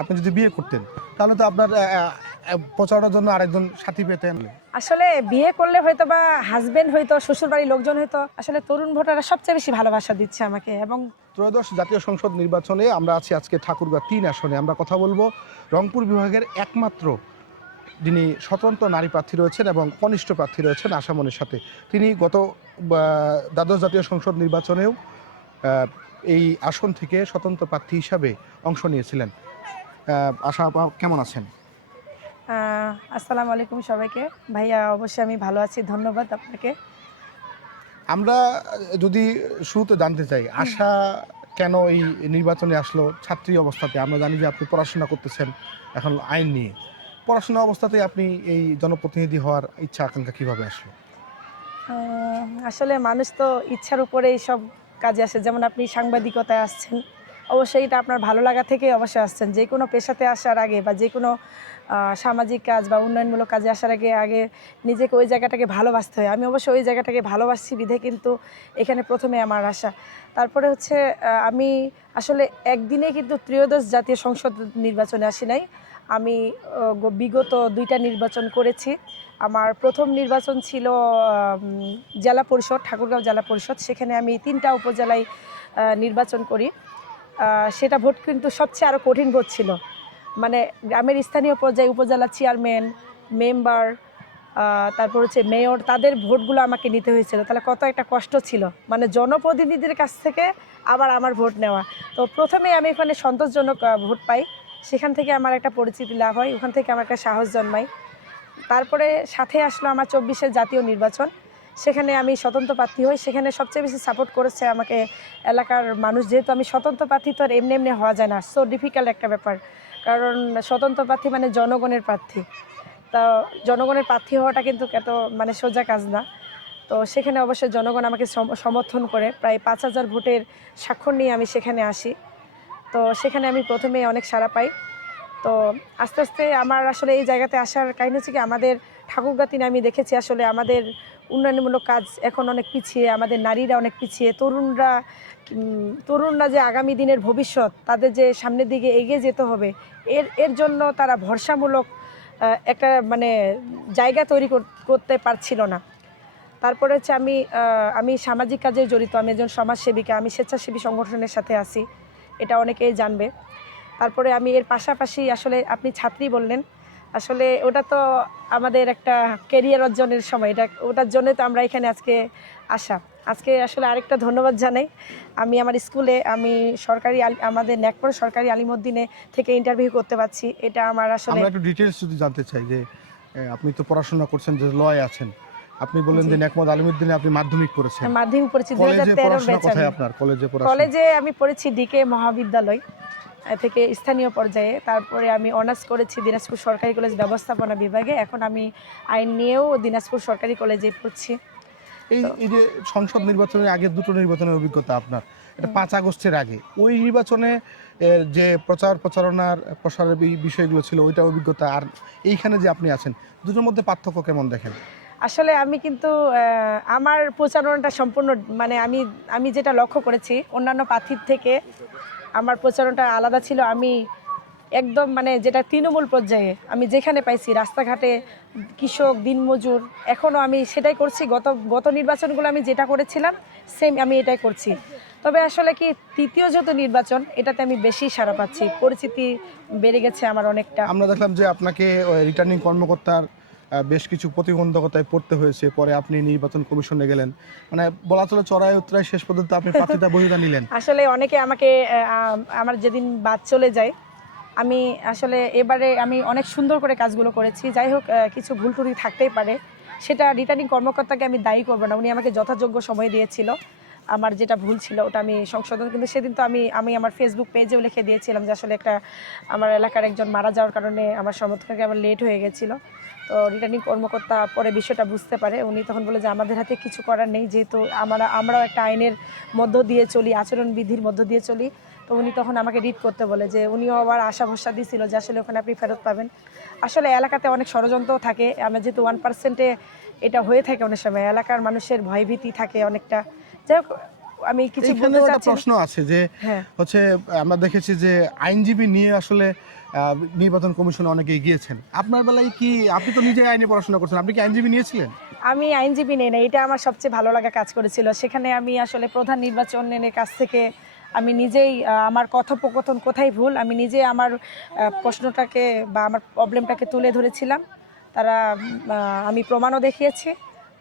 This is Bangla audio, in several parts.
আপনি যদি বিয়ে করতেন তাহলে তো আপনার প্রচারের জন্য আরেকজন সাথী পেতেন। আসলে বিয়ে করলে হয়তো বা হাজবেন্ড হয়তো, শ্বশুর বাড়ির লোকজন হয়তো, আসলে তরুণ ভোটাররা সবচেয়ে বেশি ভালোবাসা দিচ্ছে আমাকে। এবং ত্রয়োদশ জাতীয় সংসদ নির্বাচনে আমরা আছি আজকে ঠাকুরগাঁ ৩ আসনে। আমরা কথা বলবো রংপুর বিভাগের একমাত্র যিনি স্বতন্ত্র নারী প্রার্থী রয়েছেন এবং কনিষ্ঠ প্রার্থী রয়েছেন আশামনির সাথে। তিনি গত দ্বাদশ জাতীয় সংসদ নির্বাচনেও এই আসন থেকে স্বতন্ত্র প্রার্থী হিসাবে অংশ নিয়েছিলেন। আশা আপা কেমন আছেন? আসসালামু আলাইকুম সবাইকে। ভাইয়া অবশ্যই আমি ভালো আছি, ধন্যবাদ আপনাকে। আমরা যদি শুরুতে জানতে চাই আশা কেন এই নির্বাচনে আসলো ছাত্রী অবস্থাতে? আমরা জানি যে আপনি পড়াশোনা করতেছেন এখন আইন নিয়ে। পড়াশোনা অবস্থাতে আপনি এই জনপ্রতিনিধি হওয়ার ইচ্ছা আকাঙ্ক্ষা কীভাবে আসলো? আসলে মানুষ তো ইচ্ছার উপরেই সব কাজে আসে। যেমন আপনি সাংবাদিকতায় আসছেন, অবশ্যই এটা আপনার ভালো লাগা থেকেই অবশ্যই আসছেন। যে কোনো পেশাতে আসার আগে বা যে কোনো সামাজিক কাজ বা উন্নয়নমূলক কাজে আসার আগে নিজেকে ওই জায়গাটাকে ভালোবাসতে হয়। আমি অবশ্যই ওই জায়গাটাকে ভালোবাসছি বিধে কিন্তু এখানে প্রথমে আমার আসা। তারপরে হচ্ছে আমি আসলে একদিনে কিন্তু ত্রয়োদশ জাতীয় সংসদ নির্বাচনে আসি নাই। আমি বিগত 2টা নির্বাচন করেছি। আমার প্রথম নির্বাচন ছিল জেলা পরিষদ, ঠাকুরগাঁও জেলা পরিষদ। সেখানে আমি 3টা উপজেলায় নির্বাচন করি। সেটা ভোট কিন্তু সবচেয়ে আরও কঠিন ভোট ছিল। মানে গ্রামের স্থানীয় পর্যায়ে উপজেলা চেয়ারম্যান, মেম্বার, তারপর হচ্ছে মেয়র, তাদের ভোটগুলো আমাকে নিতে হয়েছিল। তাহলে কত একটা কষ্ট ছিল, মানে জনপ্রতিনিধির কাছ থেকে আবার আমার ভোট নেওয়া। তো প্রথমে আমি এখানে সন্তোষজনক ভোট পাই, সেখান থেকে আমার একটা পরিচিতি লাভ হয়, ওখান থেকে আমার একটা সাহস জন্মায়। তারপরে সাথে আসলো আমার 24-এর জাতীয় নির্বাচন। সেখানে আমি স্বতন্ত্র প্রার্থী হই। সেখানে সবচেয়ে বেশি সাপোর্ট করেছে আমাকে এলাকার মানুষ। যেহেতু আমি স্বতন্ত্র প্রার্থী, তো আর এমনি হওয়া যায় না, সো ডিফিকাল্ট একটা ব্যাপার। কারণ স্বতন্ত্র প্রার্থী মানে জনগণের প্রার্থী। তা জনগণের প্রার্থী হওয়াটা কিন্তু এত মানে সোজা কাজ না। তো সেখানে অবশ্যই জনগণ আমাকে সমর্থন করে, প্রায় 5,000 ভোটের স্বাক্ষর নিয়ে আমি সেখানে আসি। তো সেখানে আমি প্রথমে অনেক সাড়া পাই। তো আস্তে আস্তে আমার আসলে এই জায়গাতে আসার কাহিনী হচ্ছে কি, আমাদের ঠাকুরগাঁ 3 আমি দেখেছি আসলে আমাদের উন্নয়নমূলক কাজ এখন অনেক পিছিয়ে, আমাদের নারীরা অনেক পিছিয়ে, তরুণরা যে আগামী দিনের ভবিষ্যৎ, তাদের যে সামনের দিকে এগিয়ে যেতে হবে, এর জন্য তারা ভরসামূলক একটা মানে জায়গা তৈরি করতে পারছিল না। তারপরে হচ্ছে আমি সামাজিক কাজে জড়িত, আমি একজন সমাজসেবিকা, আমি স্বেচ্ছাসেবী সংগঠনের সাথে আছি, এটা অনেকেই জানবে। তারপরে আমি এর পাশাপাশি আসলে আপনি ছাত্রী বললেন, আসলে ওটা তো আমাদের একটা ক্যারিয়ার অর্জনের সময়, ওটার জন্য তো আমরা এখানে আজকে আসা। আজকে আসলে আরেকটা ধন্যবাদ জানাই, আমি আমার স্কুলে আমি আমাদের ন্যাকপুর সরকারি আলিমউদ্দিনে থেকে ইন্টারভিউ করতে পারছি, এটা আমার আসলে। আমরা একটু ডিটেইলস যদি জানতে চাই যে আপনি তো পড়াশোনা করছেন, যে লয় আছেন, আপনি বললেন যে ন্যাকমদ আলিমউদ্দিনে আপনি মাধ্যমিক পড়েছেন। মাধ্যমিক পড়েছি 2013 ব্যাচে। কোথায় আপনার কলেজে পড়াশোনা? কলেজে আমি পড়েছি ডিকে মহাবিদ্যালয় থেকে স্থানীয় পর্যায়ে। তারপরে আমি অনার্স করেছি দিনাজপুর সরকারি কলেজ ব্যবস্থাপনা বিভাগে। এখন আমি আইন নিয়েও দিনাজপুর সরকারি কলেজে পড়ছি। এই যে সংসদ নির্বাচনের আগে 2টো নির্বাচনের অভিজ্ঞতা আপনার, এটা 5 আগস্টের আগে ওই নির্বাচনে যে প্রচারণার প্রসারের বিষয়গুলো ছিল, ওইটা অভিজ্ঞতা, আর এইখানে যে আপনি আছেন, দুটোর মধ্যে পার্থক্য কেমন দেখেন? আসলে আমি কিন্তু আমার প্রচারণাটা সম্পূর্ণ মানে আমি যেটা লক্ষ্য করেছি অন্যান্য প্রার্থীর থেকে আমার প্রচারণাটা আলাদা ছিল। আমি একদম মানে যেটা তৃণমূল পর্যায়ে আমি যেখানে পাইছি, রাস্তাঘাটে কৃষক, দিনমজুর, এখনও আমি সেটাই করছি। গত নির্বাচনগুলো আমি যেটা করেছিলাম সেম আমি এটাই করছি। তবে আসলে কি, তৃতীয় যত নির্বাচন, এটাতে আমি বেশি সাড়া পাচ্ছি, পরিচিতি বেড়ে গেছে আমার অনেকটা। আমরা দেখলাম যে আপনাকে রিটার্নিং কর্মকর্তার বেশ কিছু প্রতিবন্ধকতায় পড়তে হয়েছে, পরে আপনি নির্বাচন কমিশনে গেলেন, মানে বলা চলে চড়াই উতরাই শেষ পর্যন্ত আপনি প্রার্থিতা বহিরা নিলেন। আসলে অনেকে আমাকে আমার যেদিন বাদ চলে যায়, আমি আসলে এবারে আমি অনেক সুন্দর করে কাজগুলো করেছি। যাই হোক, কিছু ভুল ত্রুটি থাকতেই পারে, সেটা রিটার্নিং কর্মকর্তাকে আমি দায়ী করবো না। উনি আমাকে যথাযোগ্য সময় দিয়েছিল, আমার যেটা ভুল ছিল ওটা আমি সংশোধন, কিন্তু সেদিন তো আমি আমার ফেসবুক পেজেও লিখে দিয়েছিলাম যে আসলে আমার এলাকার একজন মারা যাওয়ার কারণে আমার সমর্থনকে আমার লেট হয়ে গেছিলো। তো রিটার্নিং কর্মকর্তা পরে বিষয়টা বুঝতে পারে, উনি তখন বলে যে আমাদের হাতে কিছু করার নেই, যেহেতু আমরাও একটা আইনের মধ্য দিয়ে চলি, আচরণবিধির মধ্য দিয়ে চলি। তো উনি তখন আমাকে রিড করতে বলে, যে উনিও আবার আশা ভরসা দিয়েছিল যে আসলে ওখানে আপনি ফেরত পাবেন। আসলে এলাকাতে অনেক ষড়যন্ত্র থাকে, আমরা যেহেতু 1%-এ এটা হয়ে থাকে, অনেক সময় এলাকার মানুষের ভয়ভীতি থাকে অনেকটা। যাই হোক, আমি কিছু বলতে চাচ্ছি। প্রশ্ন আছে যে হচ্ছে আমরা দেখেছি যে আইনজীবী নিয়ে আসলে নির্বাচন কমিশনে অনেকেই গিয়েছেন, আপনার বেলায় কি আপনি তো নিজে আইনে পড়াশোনা করছেন, আপনি কি আইনজীবী নিয়েছিলেন? আমি আইনজীবী নেই না, এটা আমার সবচেয়ে ভালো লাগা কাজ করেছিল। সেখানে আমি আসলে প্রধান নির্বাচনের কাছ থেকে আমি নিজেই আমার কথোপকথন কোথায় ভুল, আমি নিজে আমার প্রশ্নটাকে বা আমার প্রবলেমটাকে তুলে ধরেছিলাম। তারা আমি প্রমাণও দেখিয়েছি,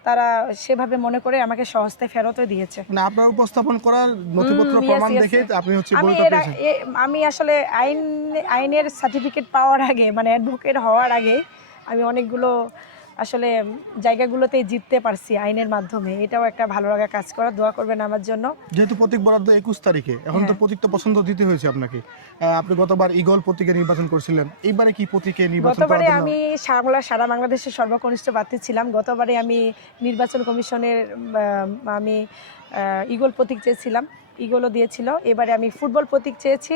তারা সেভাবে মনে করে আমাকে সহজতে ফেরতও দিয়েছে। মানে আপনার উপস্থাপন করার নথিপত্র yes, প্রমাণ yes, দেখে yes. আপনি হচ্ছে আমি বইটা পেয়েছেন? আমি আসলে আইনের সার্টিফিকেট পাওয়ার আগে, মানে অ্যাডভোকেট হওয়ার আগে আমি অনেকগুলো আসলে জায়গাগুলোতে জিততে পারছি আইনের মাধ্যমে। এটাও একটা ভালো লাগা কাজ করা। দোয়া করবেন আমার জন্য। যেহেতু প্রতীক বরাদ্দ 21 তারিখে, এখন তো প্রতীকটা পছন্দ দিতে হয়েছে আপনাকে। আপনি গতবার ঈগল প্রতীকে নির্বাচন করেছিলেন, এইবারে কি প্রতীকে নির্বাচন করার গতবারে জন্য? আমি সারা বাংলাদেশের সর্বকনিষ্ঠ প্রার্থী ছিলাম। গতবারে আমি নির্বাচন কমিশনের আমি ঈগল প্রতীক চেয়েছিলাম, ঈগলও দিয়েছিল। এবারে আমি ফুটবল প্রতীক চেয়েছি,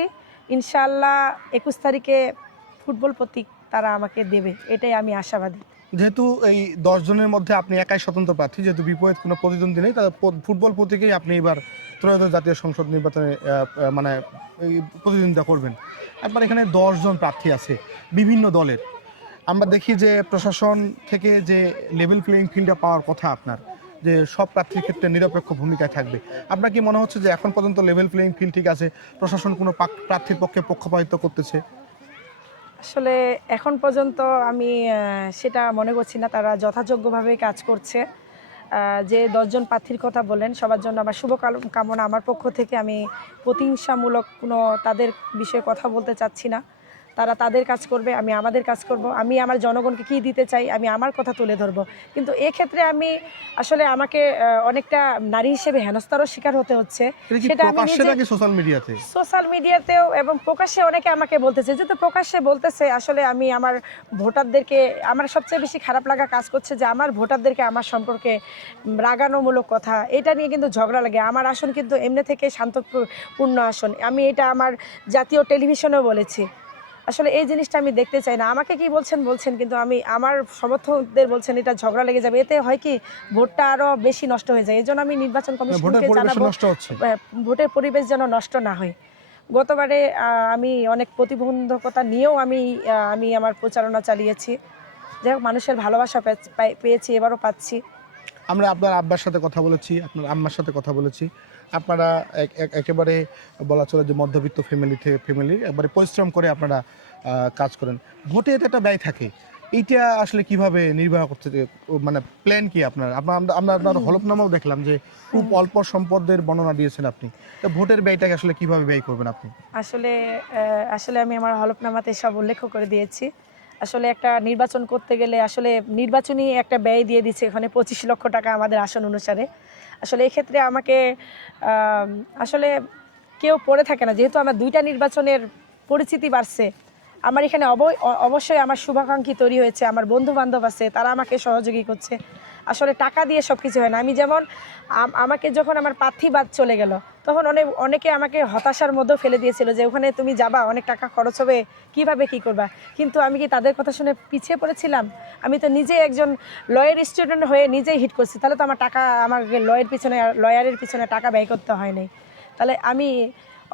ইনশাআল্লাহ 21 তারিখে ফুটবল প্রতীক তারা আমাকে দেবে, এটাই আমি আশাবাদী। যেহেতু এই 10 জনের মধ্যে আপনি একাই স্বতন্ত্র প্রার্থী, যেহেতু বিপরীত কোনো প্রতিদ্বন্দ্বী নেই, তাহলে ফুটবল প্রতীকেই আপনি এবার ত্রয়োদশ জাতীয় সংসদ নির্বাচনে মানে এই প্রতিদ্বন্দ্বিতা করবেন। একবার এখানে 10 জন প্রার্থী আছে বিভিন্ন দলের। আমরা দেখি যে প্রশাসন থেকে যে লেভেল প্লেয়িং ফিল্ডটা পাওয়ার কথা আপনার, যে সব প্রার্থীর ক্ষেত্রে নিরপেক্ষ ভূমিকায় থাকবে, আপনার কি মনে হচ্ছে যে এখন পর্যন্ত লেভেল প্লেয়িং ফিল্ড ঠিক আছে, প্রশাসন কোনো প্রার্থীর পক্ষে পক্ষপাতিত্ব করতেছে? আসলে এখন পর্যন্ত আমি সেটা মনে করছি না, তারা যথাযোগ্যভাবে কাজ করছে। যে 10 জন প্রার্থীর কথা বলেন, সবার জন্য আমার কামনা। আমার পক্ষ থেকে আমি প্রতিহিংসামূলক কোনো তাদের বিষয়ে কথা বলতে চাচ্ছি না। তারা তাদের কাজ করবে, আমি আমাদের কাজ করব। আমি আমার জনগণকে কী দিতে চাই আমি আমার কথা তুলে ধরবো। কিন্তু এক্ষেত্রে আমি আসলে আমাকে অনেকটা নারী হিসেবে হেনস্থারও শিকার হতে হচ্ছে। সেটা আমি নিজে সোশ্যাল মিডিয়াতেও এবং প্রকাশ্যে অনেকে আমাকে বলতেছে, যেহেতু প্রকাশ্যে বলতেছে, আসলে আমি আমার ভোটারদেরকে, আমার সবচেয়ে বেশি খারাপ লাগা কাজ করছে যে আমার ভোটারদেরকে আমার সম্পর্কে রাগানোমূলক কথা, এটা নিয়ে কিন্তু ঝগড়া লাগে। আমার আসন কিন্তু এমনি থেকে শান্তপূর্ণ আসন, আমি এটা আমার জাতীয় টেলিভিশনেও বলেছি। আসলে এই জিনিসটা আমি দেখতে চাই না। আমাকে কি বলছেন, কিন্তু আমি আমার সমর্থকদের বলছেন এটা ঝগড়া লেগে যাবে, এতে হয় কি ভোটটা আরো বেশি নষ্ট হয়ে যায়। এই জন্য আমি নির্বাচন কমিশনকে জানাবো ভোটের পরিবেশ যেন নষ্ট না হয়। গতবারে আমি অনেক প্রতিবন্ধকতা নিয়েও আমি আমার প্রচারণা চালিয়েছি। যাই হোক, মানুষের ভালোবাসা পেয়েছি, এবারও পাচ্ছি। আমরা আপনার আব্বার সাথে কথা বলেছি, আপনার আম্মার সাথে কথা বলেছি, আপনারা একেবারে বলা চলে যে মধ্যবিত্ত ফ্যামিলি একবারে পরিশ্রম করে আপনারা কাজ করেন। ভোটে এটা একটা ব্যয় থাকে, এইটা আসলে কিভাবে নির্বাহ করতে, মানে প্ল্যান কি আপনার? আমরা আপনার হলফনামাও দেখলাম যে খুব অল্প সম্পদের বর্ণনা দিয়েছেন আপনি, তো ভোটের ব্যয়টাকে আসলে কিভাবে ব্যয় করবেন আপনি? আসলে আমি আমার হলফনামাতে সব উল্লেখ করে দিয়েছি। আসলে একটা নির্বাচন করতে গেলে আসলে নির্বাচনী একটা ব্যয় দিয়ে দিচ্ছে এখানে 25 লক্ষ টাকা আমাদের আসন অনুসারে। আসলে এক্ষেত্রে আমাকে আসলে কেউ পড়ে থাকে না, যেহেতু আমার 2টা নির্বাচনের পরিচিতি বাড়ছে। আমার এখানে অবশ্যই আমার শুভাকাঙ্ক্ষী তৈরি হয়েছে, আমার বন্ধু বান্ধব আছে, তারা আমাকে সহযোগী করছে। আসলে টাকা দিয়ে সব কিছু হয় না। আমি যেমন আমাকে যখন আমার প্রার্থী বাদ চলে গেল, তখন অনেকে আমাকে হতাশার মধ্যে ফেলে দিয়েছিল যে ওখানে তুমি যাবা, অনেক টাকা খরচ হবে, কিভাবে কি করবা। কিন্তু আমি কি তাদের কথা শুনে পিছিয়ে পড়েছিলাম? আমি তো নিজে একজন লয়ের স্টুডেন্ট হয়ে নিজেই হিট করছি, তাহলে তো আমার টাকা, আমাকে লয়ারের পিছনে টাকা ব্যয় করতে হয় নাই। তাহলে আমি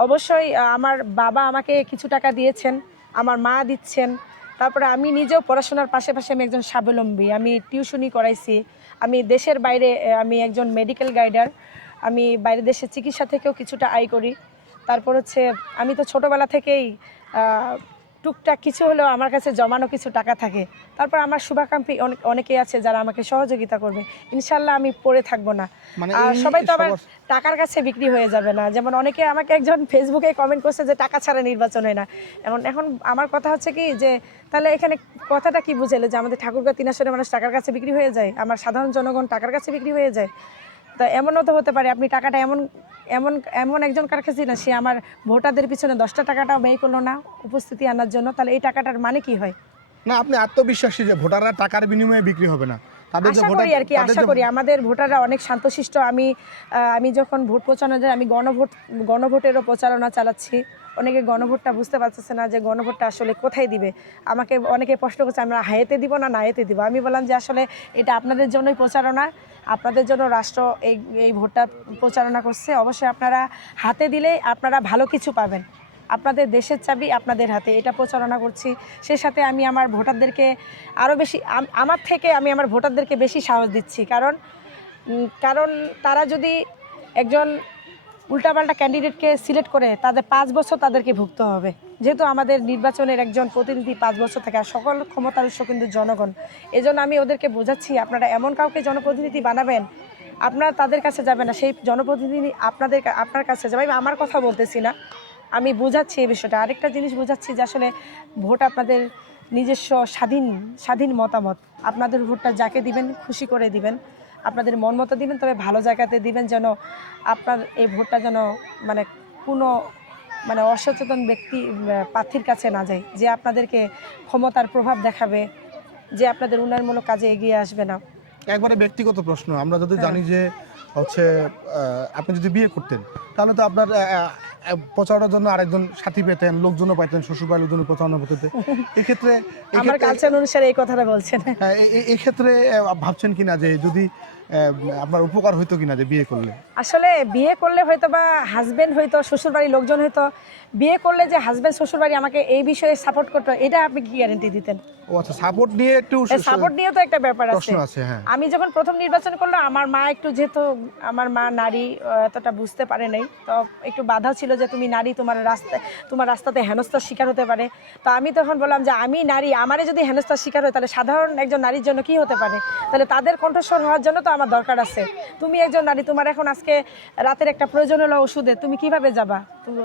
অবশ্যই আমার বাবা আমাকে কিছু টাকা দিয়েছেন, আমার মা দিচ্ছেন। তারপরে আমি নিজেও পড়াশোনার পাশাপাশি আমি একজন স্বাবলম্বী, আমি টিউশনি করাইছি, আমি দেশের বাইরে, আমি একজন মেডিকেল গাইডার, আমি বাইরের দেশে চিকিৎসা থেকেও কিছুটা আয় করি। তারপর হচ্ছে আমি তো ছোটোবেলা থেকেই টুকটাক কিছু হলেও আমার কাছে জমানো কিছু টাকা থাকে। তারপর আমার শুভাকাঙ্ক্ষী অনেকেই আছে যারা আমাকে সহযোগিতা করবে। ইনশাল্লাহ আমি পড়ে থাকবো না। আর সবাই তো আবার টাকার কাছে বিক্রি হয়ে যাবে না। যেমন অনেকে আমাকে একজন ফেসবুকে কমেন্ট করছে যে টাকা ছাড়া নির্বাচন হয় না। এখন আমার কথা হচ্ছে কি যে তাহলে এখানে কথাটা কি বুঝাইলো যে আমাদের ঠাকুরগাঁও 3 আসনের মানুষ টাকার কাছে বিক্রি হয়ে যায়, আমার সাধারণ জনগণ টাকার কাছে বিক্রি হয়ে যায়? তা এমনও তো হতে পারে আপনি টাকাটা এমন একজন কাছে না, সে আমার ভোটারদের পিছনে 10টা টাকাটাও ব্যয় করলো না উপস্থিতি আনার জন্য, তাহলে এই টাকাটার মানে কি হয়? না, আপনি আত্মবিশ্বাসী যে ভোটাররা টাকার বিনিময়ে বিক্রি হবে না? আশা করি আমাদের ভোটাররা অনেক শান্তশিষ্ট। আমি যখন ভোট প্রচারণা যাই, আমি গণভোটেরও প্রচারণা চালাচ্ছি। অনেকে গণভোটটা বুঝতে পারতেছে না যে গণভোটটা আসলে কোথায় দিবে। আমাকে অনেকে প্রশ্ন করছে আমরা হায়েতে দিব না নায়েতে দিব। আমি বললাম যে আসলে এটা আপনাদের জন্যই প্রচারণা, আপনাদের জন্য রাষ্ট্র এই ভোটটা প্রচারণা করছে। অবশ্যই আপনারা হাতে দিলেই আপনারা ভালো কিছু পাবেন। আপনাদের দেশের চাবি আপনাদের হাতে, এটা প্রচারণা করছি। সেই সাথে আমি আমার ভোটারদেরকে আরও বেশি আমার থেকে আমি আমার ভোটারদেরকে বেশি সাহস দিচ্ছি, কারণ তারা যদি একজন উল্টাপাল্টা ক্যান্ডিডেটকে সিলেক্ট করে তাদের 5 বছর তাদেরকে ভুগতে হবে, যেহেতু আমাদের নির্বাচনের একজন প্রতিনিধি 5 বছর থাকে, আর সকল ক্ষমতার উৎস কিন্তু জনগণ। এজন্য আমি ওদেরকে বোঝাচ্ছি, আপনারা এমন কাউকে জনপ্রতিনিধি বানাবেন, আপনারা তাদের কাছে যাবেন না, সেই জনপ্রতিনিধি আপনার কাছে যাবে। আমি আমার কথা বলতেছি না, আমি বোঝাচ্ছি এই বিষয়টা। আরেকটা জিনিস বোঝাচ্ছি যে আসলে ভোট আপনাদের নিজস্ব স্বাধীন মতামত। আপনাদের ভোটটা যাকে দিবেন খুশি করে দিবেন, আপনাদের মন মতো দিবেন, তবে ভালো জায়গাতে দিবেন, যেন আপনার এই ভোটটা যেন কোনো অসচেতন প্রার্থীর কাছে না যায়, যে আপনাদেরকে ক্ষমতার প্রভাব দেখাবে, যে আপনাদের উন্নয়নমূলক কাজে এগিয়ে আসবে না। একবারে ব্যক্তিগত প্রশ্ন, আমরা যদি জানি যে হচ্ছে আপনি যদি বিয়ে করতেন তাহলে তো আপনার প্রচারণার জন্য আরেকজন সাথী পেতেন, লোকজনও পাইতেন, শ্বশুরবাড়ির লোকজন প্রচারণা করতে। এক্ষেত্রে আমার কালচার অনুসারে এই কথাটা বলছেন। এই ক্ষেত্রে ভাবছেন কিনা যে যদি আপনার উপকার হইতো কিনা যে বিয়ে করলে? আসলে বিয়ে করলে হয়তো বা হাজবেন্ড হয়তো, শ্বশুরবাড়ির লোকজন হয়তো, বিয়ে করলে যে হাজবেন্ড শ্বশুরবাড়ি আমাকে এই বিষয়ে সাপোর্ট করতো, এটা আপনি কি গ্যারান্টি দিতেন? ও আচ্ছা, সাপোর্ট নিয়ে একটু সাপোর্ট নিয়ে তো একটা ব্যাপার প্রশ্ন আছে। হ্যাঁ, আমি যখন প্রথম নির্বাচন করলো, আমার মা একটু, যেহেতু আমার মা নারী, এতটা বুঝতে পারে নাই, তো একটু বাধা ছিল যে তুমি নারী, তোমার রাস্তাতে হেনস্থার শিকার হতে পারে। তো আমি তখন বললাম যে আমি নারী, আমারে যদি হেনস্থার শিকার হয় তাহলে সাধারণ একজন নারীর জন্য কি হতে পারে, তাহলে তাদের কণ্ঠস্বর হওয়ার জন্য তো আমার দরকার আছে। তুমি একজন নারী, তোমার এখন আজকে রাতের একটা প্রয়োজন হলো ওষুধে, তুমি কিভাবে যাবা?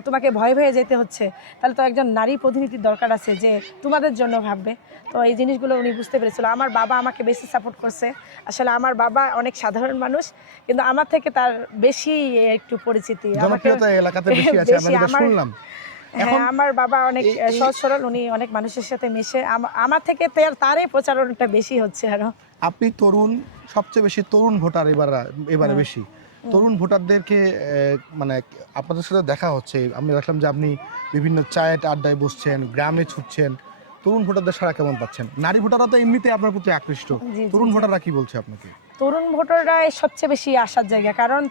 তোমাকে ভয়ে ভয়ে যেতে হচ্ছে, তাহলে তো একজন নারী প্রতিনিধির দরকার আছে যে তোমাদের জন্য ভাববে। তো এই জিনিসগুলো উনি বুঝতে পেরেছিল। আমার বাবা আমাকে বেশি সাপোর্ট করছে। আসলে আমার বাবা অনেক সাধারণ মানুষ, কিন্তু আমার থেকে তার বেশি একটু পরিচিতি, জনপ্রিয়তা এলাকাতে বেশি আছে, আমরা যেটা শুনলাম। হ্যাঁ, আমার বাবা অনেক সহজ সরল, উনি অনেক মানুষের সাথে মিশে, আমার থেকে তারই প্রচারণটা বেশি হচ্ছে আরো। আপনি তরুণ, সবচেয়ে বেশি তরুণ ভোটার এবারে বেশি তরুণ ভোটারদেরকে আপনাদের সাথে দেখা হচ্ছে। আমি দেখলাম যে আপনি বিভিন্ন চায়ের আড্ডায় বসছেন, গ্রামে ছুটছেন। তরুণ ভোটারদের সারা কেমন পাচ্ছেন? নারী ভোটাররা তো এমনিতে আপনার প্রতি আকৃষ্ট, তরুণ ভোটাররা কি বলছে আপনাকে? তরুণ ভোটাররাই সবচেয়ে বেশি আসার জায়গা, কারণ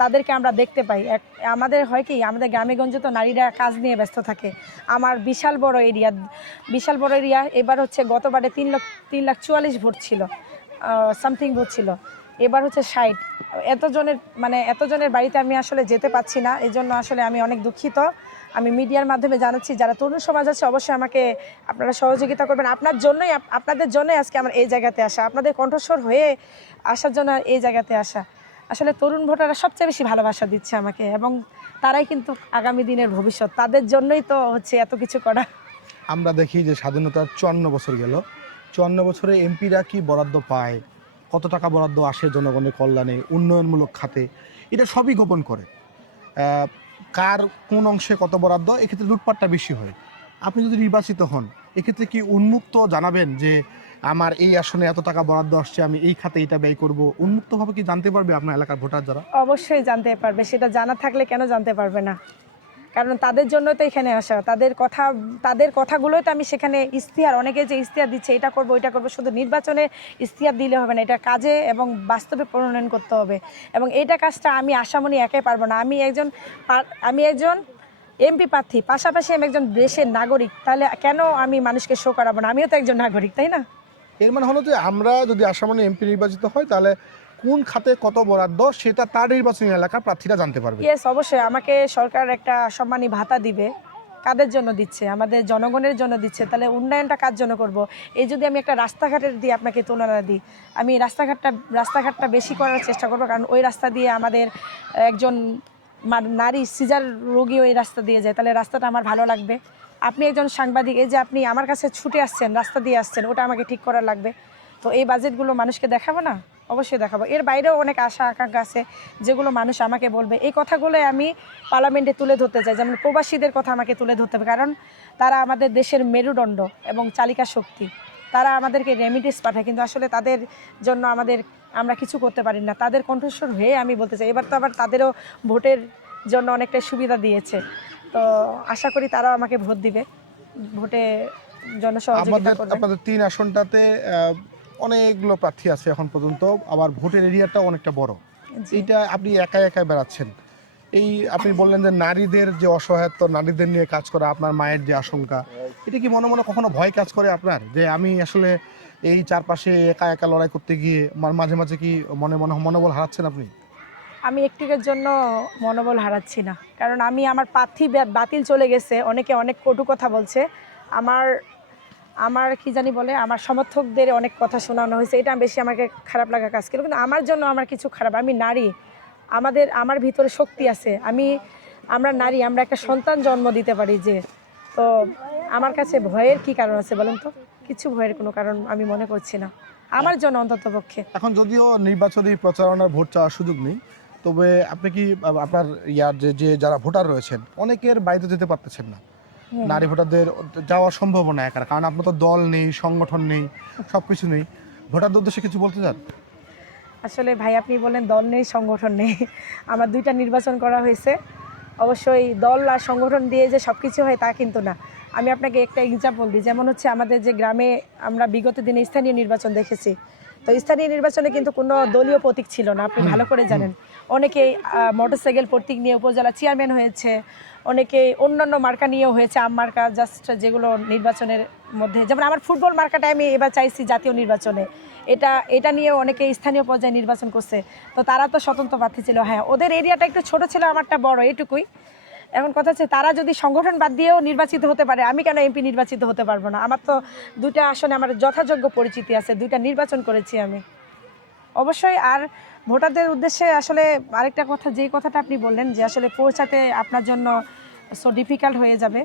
তাদেরকে আমরা দেখতে পাই। আমাদের হয় কি, আমাদের গ্রামেগঞ্জে তো নারীরা কাজ নিয়ে ব্যস্ত থাকে। আমার বিশাল বড় এরিয়া, এবার হচ্ছে গতবারে 3,44,000 ভোট ছিল, সামথিং ভোট ছিল, এবার হচ্ছে 60। এতজনের বাড়িতে আমি আসলে যেতে পাচ্ছি না, এই জন্য আসলে আমি অনেক দুঃখিত। আমি মিডিয়ার মাধ্যমে জানাচ্ছি, যারা তরুণ সমাজ আছে অবশ্যই আমাকে আপনারা সহযোগিতা করবেন। আপনাদের জন্যই আজকে আমার এই জায়গাতে আসা, আপনাদের কণ্ঠস্বর হয়ে আসার জন্য এই জায়গাতে আসা। আসলে তরুণ ভোটাররা সবচেয়ে বেশি ভালোবাসা দিচ্ছে আমাকে, এবং তারাই কিন্তু আগামী দিনের ভবিষ্যৎ, তাদের জন্যই তো হচ্ছে এত কিছু করা। আমরা দেখি যে স্বাধীনতার 54 বছর গেল, 54 বছরে এমপিরা কি বরাদ্দ পায়, কত টাকা বরাদ্দ আসে জনগণের কল্যাণে, উন্নয়নমূলক খাতে, এটা সবই গোপন করে। কার কোন অংশে কত বরাদ্দ, এক্ষেত্রে লুটপাটটা বেশি হয়। আপনি যদি নির্বাচিত হন, এক্ষেত্রে কি উন্মুক্ত জানাবেন যে আমার এই আসনে এত টাকা বরাদ্দ আসছে, আমি এই খাতে এটা ব্যয় করব? উন্মুক্তভাবে কি জানতে পারবে আপনার এলাকার ভোটার যারা? অবশ্যই জানতে পারবে, সেটা জানা থাকলে কেন জানতে পারবে না? কারণ তাদের জন্য তো এখানে আসা, তাদের কথাগুলোই তো আমি সেখানে ইশতেহার, অনেকে যে ইশতেহার দিচ্ছে এটা করবো ওইটা করবো, শুধু নির্বাচনে ইশতেহার দিলে হবে না, এটা কাজে এবং বাস্তবে প্রণয়ন করতে হবে। এবং এইটা কাজটা আমি আশামণি একাই পারবো না। আমি একজন এমপি প্রার্থী, পাশাপাশি আমি একজন দেশের নাগরিক, তাহলে কেন আমি মানুষকে শো করাবো না? আমিও তো একজন নাগরিক, তাই না? এর মানে হলো যে আমরা যদি আসামনে এমপি নির্বাচিত হয়, তাহলে কোন খাতে কত বরাদ্দ সেটা তার নির্বাচনী এলাকার প্রার্থীরা জানতে পারবে। ইয়েস, অবশ্যই আমাকে সরকার একটা সম্মানী ভাতা দিবে। কাদের জন্য দিচ্ছে? আমাদের জনগণের জন্য দিচ্ছে। তাহলে উন্নয়নটা কার জন্য করব? এই যদি আমি একটা রাস্তাঘাটের দিয়ে আপনাকে তুলনা দিই, আমি রাস্তাঘাটটা বেশি করার চেষ্টা করবো, কারণ ওই রাস্তা দিয়ে আমাদের একজন নারী সিজার রোগী ওই রাস্তা দিয়ে যায়, তাহলে রাস্তাটা আমার ভালো লাগবে। আপনি একজন সাংবাদিক, এই যে আপনি আমার কাছে ছুটে আসছেন, রাস্তা দিয়ে আসছেন, ওটা আমাকে ঠিক করার লাগবে। তো এই বাজেটগুলো মানুষকে দেখাবো না? অবশ্যই দেখাবো। এর বাইরেও অনেক আশা আকাঙ্ক্ষা আছে যেগুলো মানুষ আমাকে বলবে, এই কথাগুলো আমি পার্লামেন্টে তুলে ধরতে চাই। যেমন প্রবাসীদের কথা আমাকে তুলে ধরতে হবে, কারণ তারা আমাদের দেশের মেরুদণ্ড এবং চালিকা শক্তি। তারা আমাদেরকে রেমিডিস পাঠায়, কিন্তু আসলে তাদের জন্য আমরা কিছু করতে পারি না। তাদের কণ্ঠস্বর হয়ে আমি বলতে চাই, এবার তো আবার তাদেরও ভোটের জন্য অনেকটাই সুবিধা দিয়েছে, তো আশা করি তারাও আমাকে ভোট দিবে, ভোটে জনসহযোগিতা করবে। আপনাদের 3 আসনটাতে অনেকগুলো প্রার্থী আছে এখন পর্যন্ত, আবার ভোটের এরিয়াটাও অনেকটা বড়। এটা আপনি একা বেড়াচ্ছেন, এই আপনি বললেন যে নারীদের যে অসহায়ত্ব, নারীদের নিয়ে কাজ করা, আপনার মায়ের যে আশঙ্কা, এটা কি মনে মনে কখনো ভয় কাজ করে আপনার, যে আমি আসলে এই চারপাশে একা একা লড়াই করতে গিয়ে মাঝে মাঝে কি মনোবল হারাচ্ছেন আপনি? আমি একটুকের জন্য মনোবল হারাচ্ছি না, কারণ আমি আমার প্রার্থী বাতিল চলে গেছে, অনেকে অনেক কটু কথা বলছে, আমার আমার কি জানি বলে আমার সমর্থকদের অনেক কথা শোনানো হয়েছে, এটা বেশি আমাকে খারাপ লাগা কাজ করলো। কিন্তু আমার জন্য আমার কিছু খারাপ, আমি নারী, আমার ভিতরে শক্তি আছে, আমরা নারী, আমরা একটা সন্তান জন্ম দিতে পারি, যে তো আমার কাছে ভয়ের কি কারণ আছে বলেন তো? কিছু ভয়ের কোনো কারণ আমি মনে করছি না আমার জন্য, অন্তত পক্ষে। এখন যদিও নির্বাচনী প্রচারণার ভোট চাওয়ার সুযোগ নেই, তবে আপনি কি আপনার ইয়ার যে যারা ভোটার রয়েছেন অনেকের বাইরে যেতে পারতেছেন না, নারী ভোটারদের যাওয়ার সম্ভাবনা একার, কারণ আপনার তো দল নেই, সংগঠন নেই, সব কিছু নেই, ভোটারদের উদ্দেশ্যে কিছু বলতে চান? আসলে ভাই আপনি বলেন দল নেই, সংগঠন নেই, আমার 2টা নির্বাচন করা হয়েছে, অবশ্যই দল আর সংগঠন দিয়ে যে সব কিছু হয় তা কিন্তু না। আমি আপনাকে একটা এক্সাম্পল দিই, যেমন হচ্ছে আমাদের যে গ্রামে আমরা বিগত দিনে স্থানীয় নির্বাচন দেখেছি, তো স্থানীয় নির্বাচনে কিন্তু কোনো দলীয় প্রতীক ছিল না, আপনি ভালো করে জানেন। অনেকেই মোটরসাইকেল প্রতীক নিয়ে উপজেলা চেয়ারম্যান হয়েছে, অনেকে অন্যান্য মার্কা নিয়েও হয়েছে, আম মার্কা, জাস্ট যেগুলো নির্বাচনের মধ্যে, যেমন আমার ফুটবল মার্কাটা আমি এবার চাইছি জাতীয় নির্বাচনে, এটা নিয়েও অনেকে স্থানীয় পর্যায়ে নির্বাচন করছে, তো তারা তো স্বতন্ত্র প্রার্থী ছিল। হ্যাঁ, ওদের এরিয়াটা একটু ছোট ছিল, আমারটা বড়, এটুকুই। এখন কথা হচ্ছে তারা যদি সংগঠন বাদ দিয়েও নির্বাচিত হতে পারে, আমি কেন এমপি নির্বাচিত হতে পারবো না? আমার তো 2টা আসনে আমার যথাযোগ্য পরিচিতি আছে, 2টা নির্বাচন করেছি আমি অবশ্যই। আর ভোটারদের উদ্দেশ্যে আসলে আরেকটা কথা, যেই কথাটা আপনি বললেন যে আসলে পৌঁছাতে আপনার জন্য সো ডিফিকাল্ট হয়ে যাবে,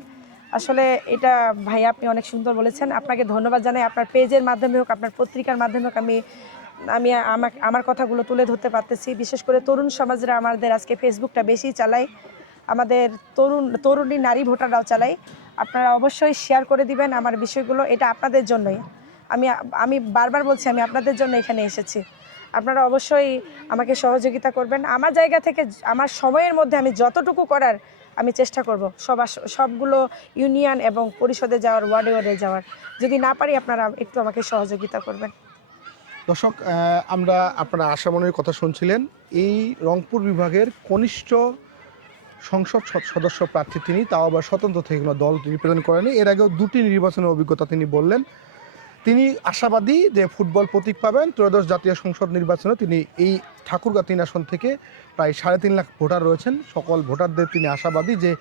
আসলে এটা ভাই আপনি অনেক সুন্দর বলেছেন, আপনাকে ধন্যবাদ জানাই। আপনার পেজের মাধ্যমে হোক, আপনার পত্রিকার মাধ্যমে হোক, আমি আমার কথাগুলো তুলে ধরতে পারতেছি। বিশেষ করে তরুণ সমাজরা আমাদের আজকে ফেসবুকটা বেশি চালায়, আমাদের তরুণী নারী ভোটাররাও চালাই, আপনারা অবশ্যই শেয়ার করে দিবেন আমার বিষয়গুলো, এটা আপনাদের জন্যই। আমি বারবার বলছি, আমি আপনাদের জন্য এখানে এসেছি, আপনারা অবশ্যই আমাকে সহযোগিতা করবেন। আমার জায়গা থেকে আমার সময়ের মধ্যে আমি যতটুকু করার আমি চেষ্টা করব, সবগুলো ইউনিয়ন এবং পরিষদে যাওয়ার, ওয়ার্ডে যাওয়ার। যদি না পারি আপনারা একটু আমাকে সহযোগিতা করবেন। দর্শক, আমরা আপনারা আশামনের কথা শুনছিলেন, এই রংপুর বিভাগের কনিষ্ঠ সংসদ সদস্য প্রার্থী তিনি, তাও আবার স্বতন্ত্র থেকে কোনো দল রিপ্রেজেন্ট করেনি। এর আগেও 2টি নির্বাচনের অভিজ্ঞতা তিনি বললেন। তিনি আশাবাদী যে ফুটবল প্রতীক পাবেন ত্রয়োদশ জাতীয় সংসদ নির্বাচনে। তিনি এই ঠাকুরগাঁ 3 আসন থেকে প্রায় 3.5 লাখ ভোটার রয়েছেন, সকল ভোটারদের তিনি আশাবাদী যে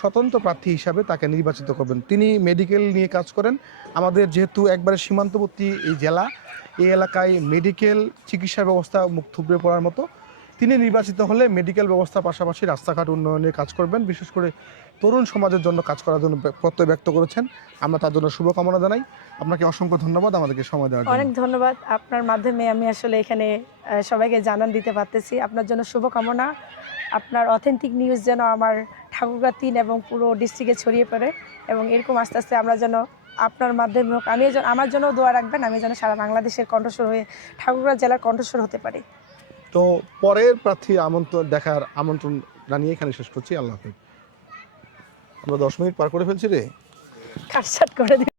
স্বতন্ত্র প্রার্থী হিসাবে তাকে নির্বাচিত করবেন। তিনি মেডিকেল নিয়ে কাজ করেন, আমাদের যেহেতু একবারে সীমান্তবর্তী এই জেলা, এই এলাকায় মেডিকেল চিকিৎসা ব্যবস্থা মুখ থুবড়ে পড়ার মতো। তিনি নির্বাচিত হলে মেডিকেল ব্যবস্থার পাশাপাশি রাস্তাঘাট উন্নয়নের কাজ করবেন, বিশেষ করে তরুণ সমাজের জন্য কাজ করার জন্য প্রত্যয় ব্যক্ত করেছেন। আমরা তার জন্য শুভকামনা জানাই। আপনাকে অসংখ্য ধন্যবাদ আমাদেরকে সময় দেওয়ার জন্য। অনেক ধন্যবাদ, আপনার মাধ্যমে আমি আসলে এখানে সবাইকে জানান দিতে পারতেছি। আপনার জন্য শুভকামনা, আপনার অথেন্টিক নিউজ যেন আমার ঠাকুরগাঁ 3 এবং পুরো ডিস্ট্রিক্টে ছড়িয়ে পড়ে, এবং এরকম আস্তে আস্তে আমরা যেন আপনার মাধ্যমে হোক, আমার জন্য দোয়া রাখবেন, আমি যেন সারা বাংলাদেশের কণ্ঠস্বর হয়ে ঠাকুরগাঁ জেলার কণ্ঠস্বর হতে পারি। তো পরের প্রার্থী দেখার আমন্ত্রণ জানিয়ে এখানে শেষ করছি। আল্লাহ হাফেজ। আমরা 10 মিনিট পার করে ফেলছি রে, কাটছাট করে দিন।